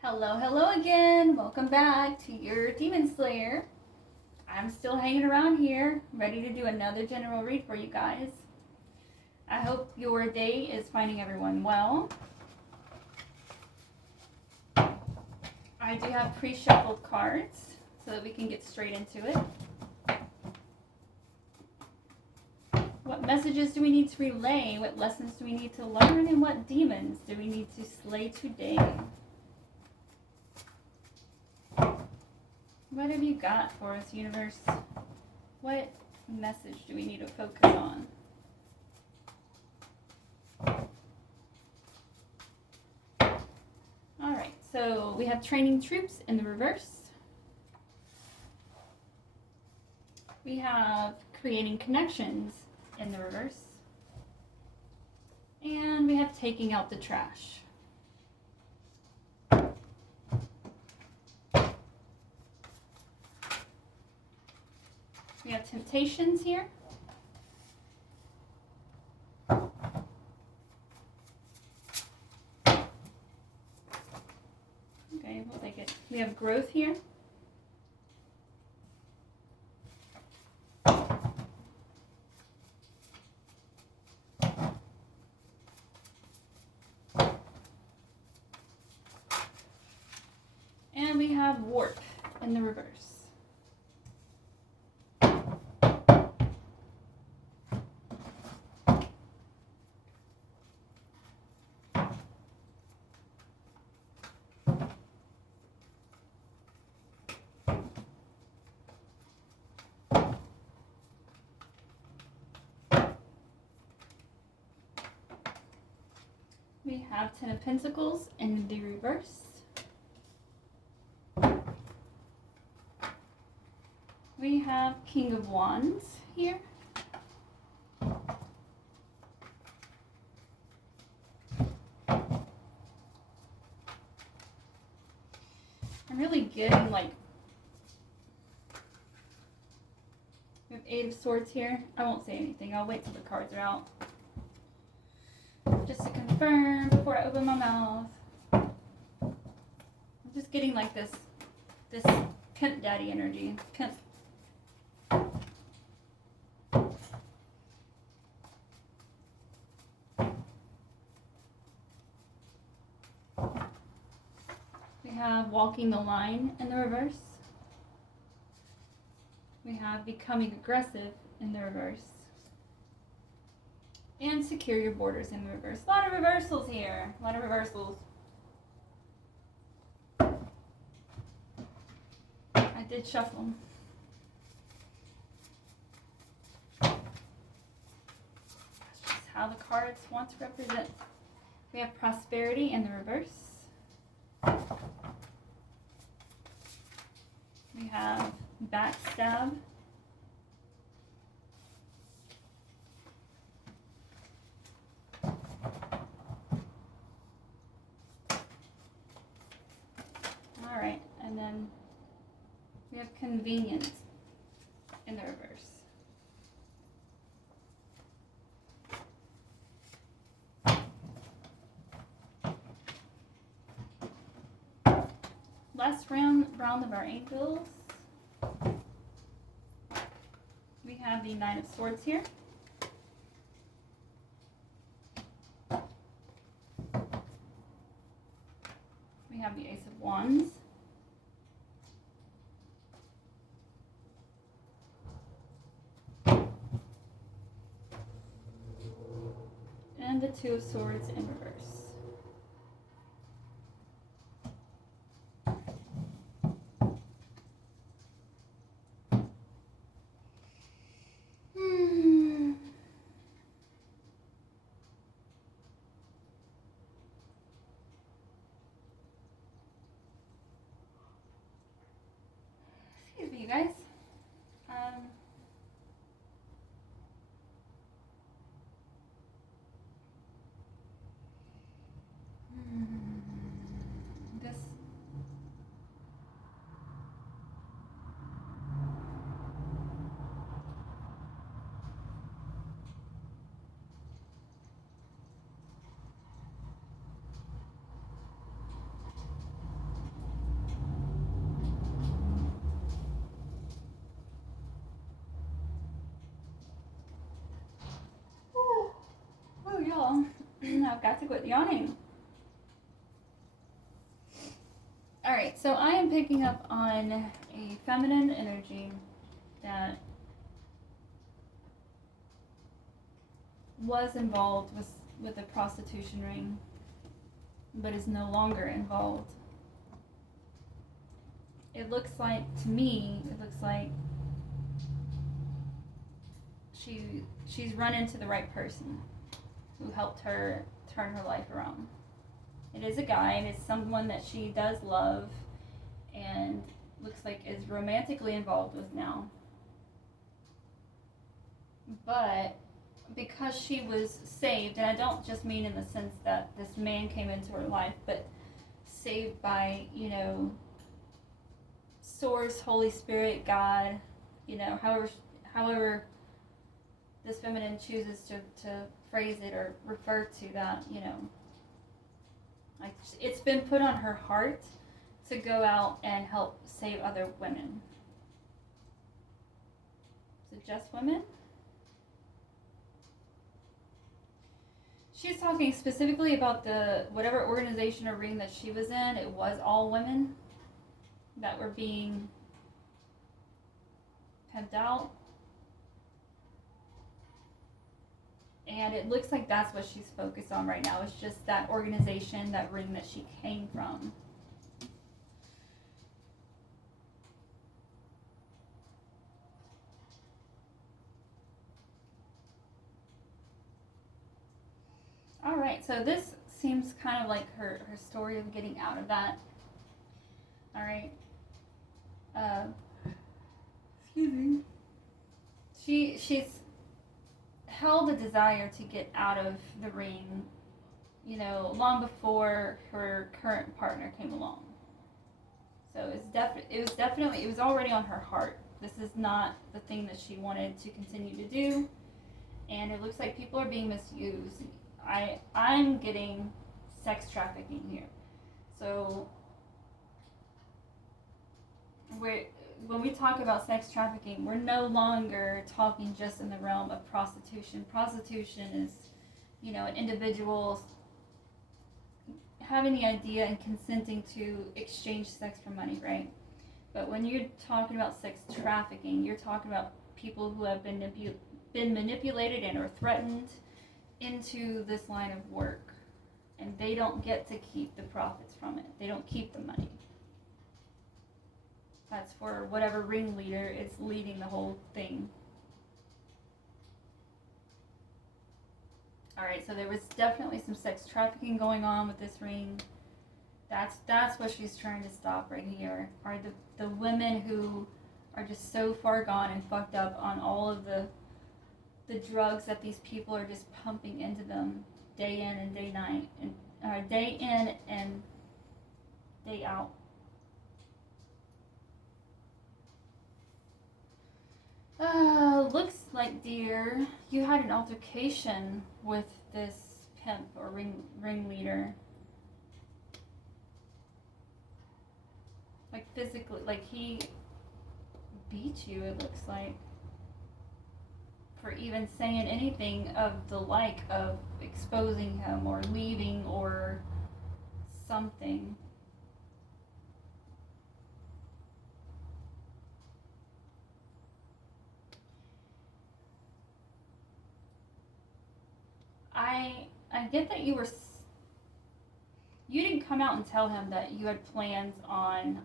Hello again. Welcome back to your Demon Slayer. I'm still hanging around here, ready to do another general read for you guys. I hope your day is finding everyone well. I do have pre-shuffled cards so that we can get straight into it. What messages do we need to relay? What lessons do we need to learn? And what demons do we need to slay today? What have you got for us, universe? What message do we need to focus on? Alright, so we have training troops in the reverse. We have creating connections in the reverse. And we have taking out the trash. We have temptations here. Okay, we'll take it. We have growth here. And we have warp in the reverse. We have Ten of Pentacles in the reverse. We have King of Wands here. I'm really getting like, we have Eight of Swords here. I won't say anything. I'll wait till the cards are out. Just to confirm before I open my mouth. I'm just getting like this pimp daddy energy. Pimp. We have walking the line in the reverse. We have becoming aggressive in the reverse. And secure your borders in the reverse. A lot of reversals here. A lot of reversals. I did shuffle them. That's just how the cards want to represent. We have prosperity in the reverse. We have backstab. Alright, and then we have convenience in the reverse. Last round of our angels. We have the Nine of Swords here. We have the Ace of Wands. And the Two of Swords in reverse. Excuse me, you guys. This I've got to quit yawning. Alright, so I am picking up on a feminine energy that was involved with a prostitution ring, but is no longer involved. It looks like, to me, she's run into the right person who helped her turn her life around. It is a guy, and it's someone that she does love and looks like is romantically involved with now. But because she was saved, and I don't just mean in the sense that this man came into her life, but saved by, Source, Holy Spirit, God, however this feminine chooses to phrase it or refer to that, like it's been put on her heart to go out and help save other women. Is it just women? She's talking specifically about the whatever organization or ring that she was in. It was all women that were being pimped out. And it looks like that's what she's focused on right now. It's just that organization, that ring that she came from. Alright, so this seems kind of like her story of getting out of that. Alright. Excuse me. She's held a desire to get out of the ring, long before her current partner came along. So it was already on her heart. This is not the thing that she wanted to continue to do, and it looks like people are being misused. I'm getting sex trafficking here. So when we talk about sex trafficking, we're no longer talking just in the realm of prostitution. Prostitution is, an individual having the idea and consenting to exchange sex for money, right? But when you're talking about sex trafficking, you're talking about people who have been manipulated and or threatened into this line of work, and they don't get to keep the profits from it. They don't keep the money. That's for whatever ringleader is leading the whole thing. Alright, so there was definitely some sex trafficking going on with this ring. That's what she's trying to stop right here. Are the women who are just so far gone and fucked up on all of the drugs that these people are just pumping into them day in and day night, and day in and day out. Looks like, dear, you had an altercation with this pimp or ringleader. Like physically, like he beat you, it looks like, for even saying anything of the like of exposing him or leaving or something. I get that you didn't come out and tell him that you had plans on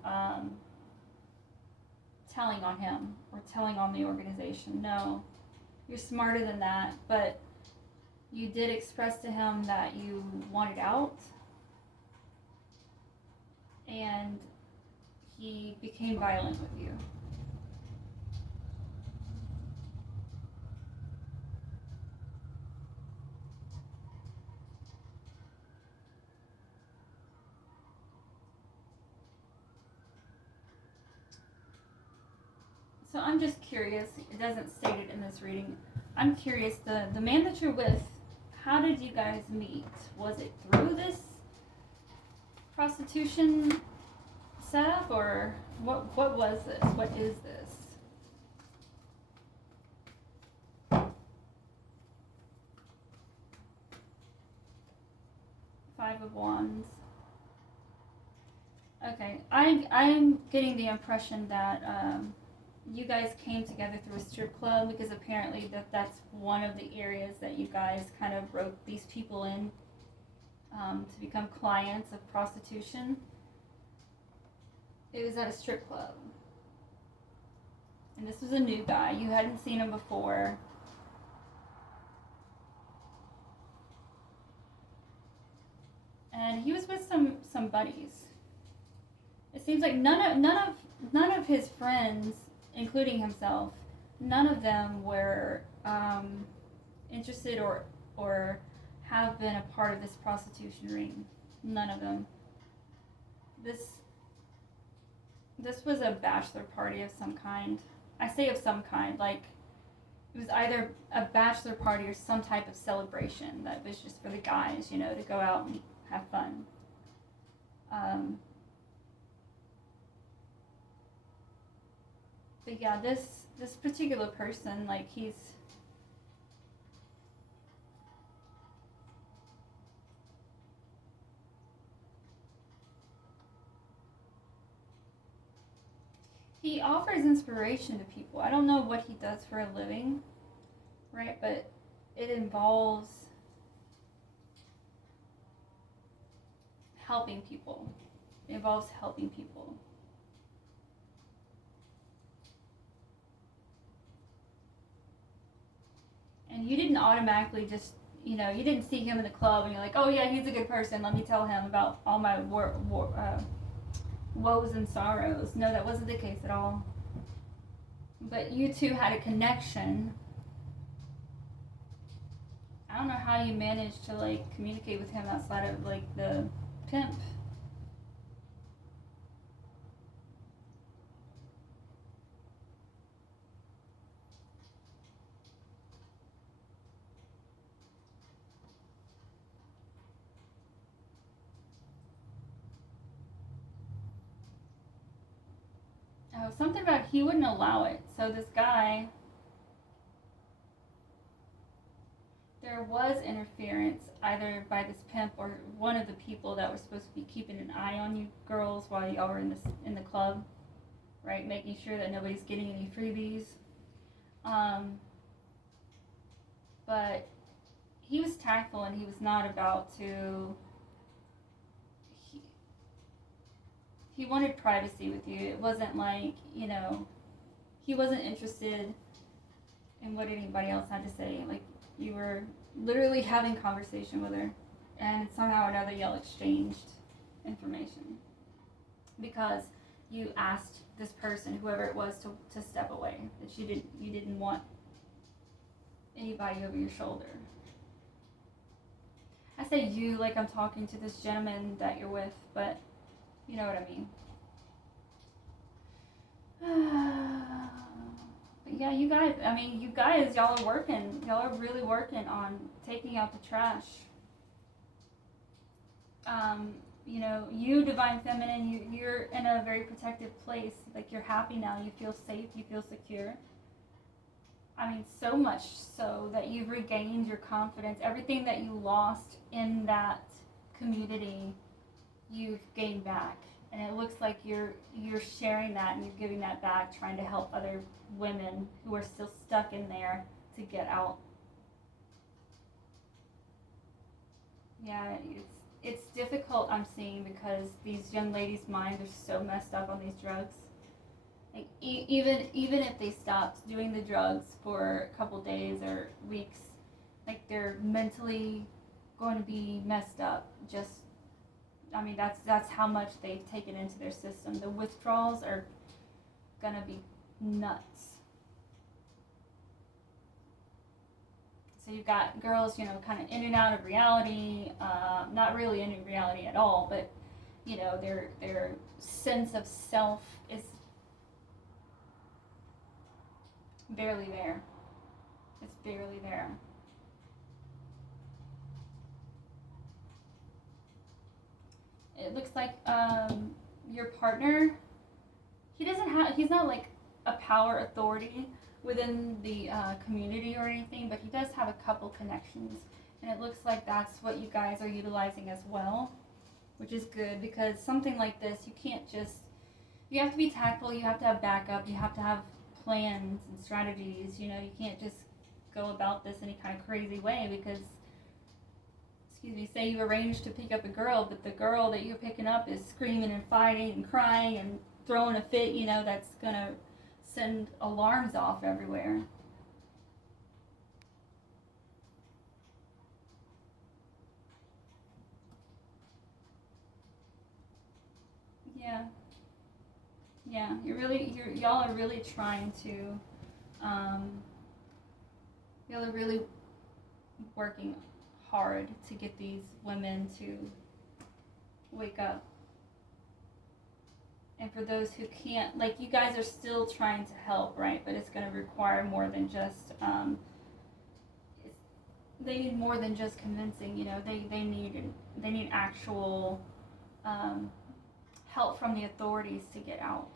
telling on him or telling on the organization. No, you're smarter than that, but you did express to him that you wanted out, and he became violent with you. So I'm just curious, it doesn't state it in this reading. I'm curious, the man that you're with, how did you guys meet? Was it through this prostitution setup, or what was this? What is this? Five of Wands. Okay, I'm getting the impression that you guys came together through a strip club, because apparently that's one of the areas that you guys kind of wrote these people in to become clients of prostitution. It was at a strip club. And this was a new guy. You hadn't seen him before. And he was with some buddies. It seems like none of his friends, including himself, none of them were interested or have been a part of this prostitution ring. None of them. This was a bachelor party of some kind. I say of some kind, like it was either a bachelor party or some type of celebration that was just for the guys, to go out and have fun. But yeah, this particular person, like he offers inspiration to people. I don't know what he does for a living, right? But it involves helping people. It involves helping people. And you didn't automatically just, you didn't see him in the club and you're like, oh yeah, he's a good person. Let me tell him about all my woes and sorrows. No, that wasn't the case at all. But you two had a connection. I don't know how you managed to like communicate with him outside of like the pimp. Oh, something about he wouldn't allow it. So this guy, there was interference either by this pimp or one of the people that were supposed to be keeping an eye on you girls while y'all were in the club, right? Making sure that nobody's getting any freebies. But he was tactful and he was not about to. He wanted privacy with you. It wasn't like, he wasn't interested in what anybody else had to say. Like, you were literally having conversation with her, and somehow or another y'all exchanged information because you asked this person, whoever it was, to step away. That you didn't want anybody over your shoulder. I say you like I'm talking to this gentleman that you're with, but you know what I mean. But yeah, you guys, y'all are working. Y'all are really working on taking out the trash. You Divine Feminine, you're in a very protective place. Like, you're happy now. You feel safe. You feel secure. So much so that you've regained your confidence. Everything that you lost in that community, you've gained back. And it looks like you're sharing that and you're giving that back, trying to help other women who are still stuck in there to get out. Yeah, it's difficult, I'm seeing, because these young ladies' minds are so messed up on these drugs. Like, even if they stopped doing the drugs for a couple days or weeks, like, they're mentally going to be messed up. That's how much they've taken into their system. The withdrawals are gonna be nuts. So you've got girls, kind of in and out of reality, not really in reality at all, but their sense of self is barely there. It's barely there. It looks like your partner, he's not like a power authority within the community or anything, but he does have a couple connections. And it looks like that's what you guys are utilizing as well, which is good, because something like this, you have to be tactful, you have to have backup, you have to have plans and strategies. You can't just go about this any kind of crazy way, because, excuse me, say you arrange to pick up a girl, but the girl that you're picking up is screaming and fighting and crying and throwing a fit, that's going to send alarms off everywhere. Yeah, y'all are really trying to, y'all are really working hard to get these women to wake up. And for those who can't, like, you guys are still trying to help, right? But it's going to require more than just, they need more than just convincing. They need actual help from the authorities to get out.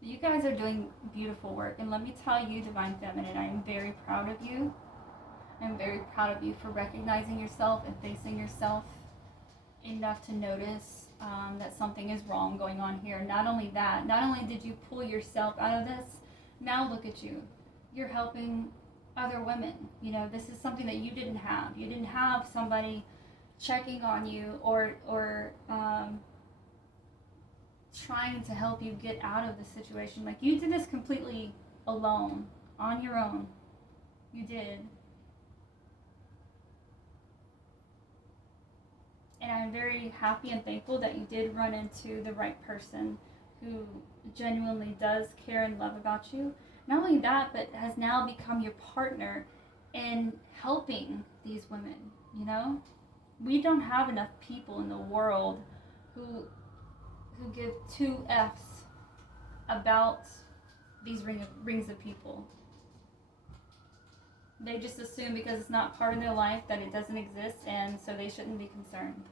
You guys are doing beautiful work, and let me tell you, Divine Feminine, I am very proud of you. I'm very proud of you for recognizing yourself and facing yourself enough to notice that something is wrong going on here. Not only that, not only did you pull yourself out of this, now look at you. You're helping other women. This is something that you didn't have. You didn't have somebody checking on you or trying to help you get out of the situation. Like, you did this completely alone, on your own. You did. And I'm very happy and thankful that you did run into the right person who genuinely does care and love about you. Not only that, but has now become your partner in helping these women. We don't have enough people in the world who give two F's about these rings of people. They just assume because it's not part of their life that it doesn't exist, and so they shouldn't be concerned.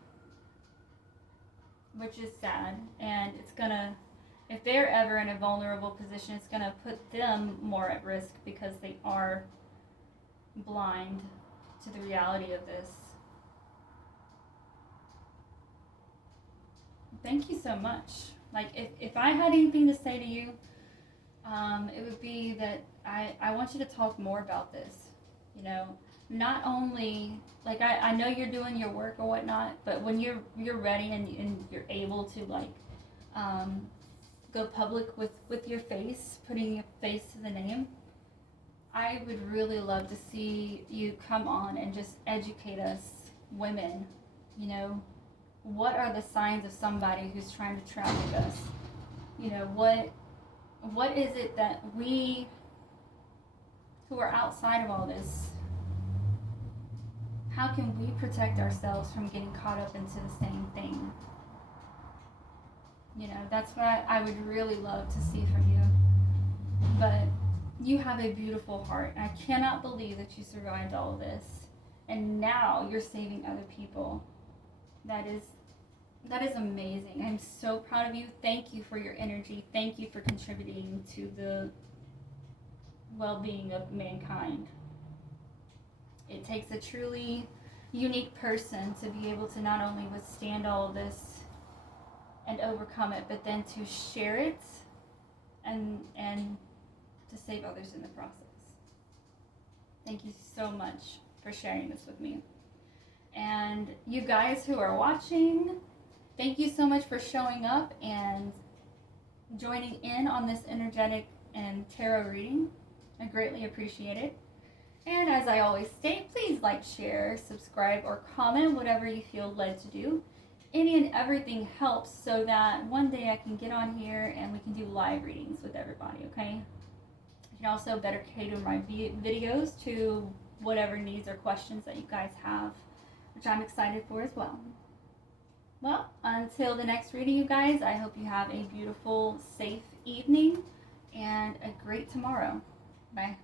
Which is sad, and it's gonna, if they're ever in a vulnerable position, it's gonna put them more at risk because they are blind to the reality of this. Thank you so much. Like, if I had anything to say to you, it would be that I want you to talk more about this. Not only, like, I know you're doing your work or whatnot, but when you're ready and you're able to, like, go public with your face, putting your face to the name, I would really love to see you come on and just educate us women. What are the signs of somebody who's trying to traffic us? What is it that we who are outside of all this, how can we protect ourselves from getting caught up into the same thing? That's what I would really love to see from you. But you have a beautiful heart. I cannot believe that you survived all of this. And now you're saving other people. That is amazing. I'm so proud of you. Thank you for your energy. Thank you for contributing to the well-being of mankind. It takes a truly unique person to be able to not only withstand all of this and overcome it, but then to share it and to save others in the process. Thank you so much for sharing this with me. And you guys who are watching, thank you so much for showing up and joining in on this energetic and tarot reading. I greatly appreciate it. And as I always state, please like, share, subscribe, or comment, whatever you feel led to do. Any and everything helps so that one day I can get on here and we can do live readings with everybody, okay? I can also better cater my videos to whatever needs or questions that you guys have, which I'm excited for as well. Well, until the next reading, you guys, I hope you have a beautiful, safe evening and a great tomorrow. Bye.